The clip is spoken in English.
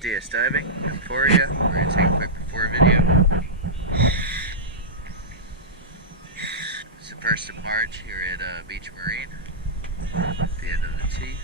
DS diving, Amphoria. We're going to take a quick before video. It's the 1st of March here at Beach Marine, at the end of the T.